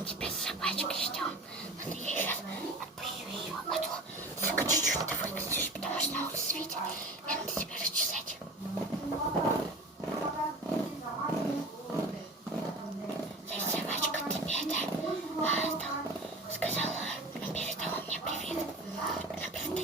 Он тебя с собачкой ждем. Я сейчас отпущу ее, а то только чуть-чуть ты выглядишь, потому что на улице ветер, и надо тебя расчесать. Здесь собачка тебе сказала, передала мне привет. Она просто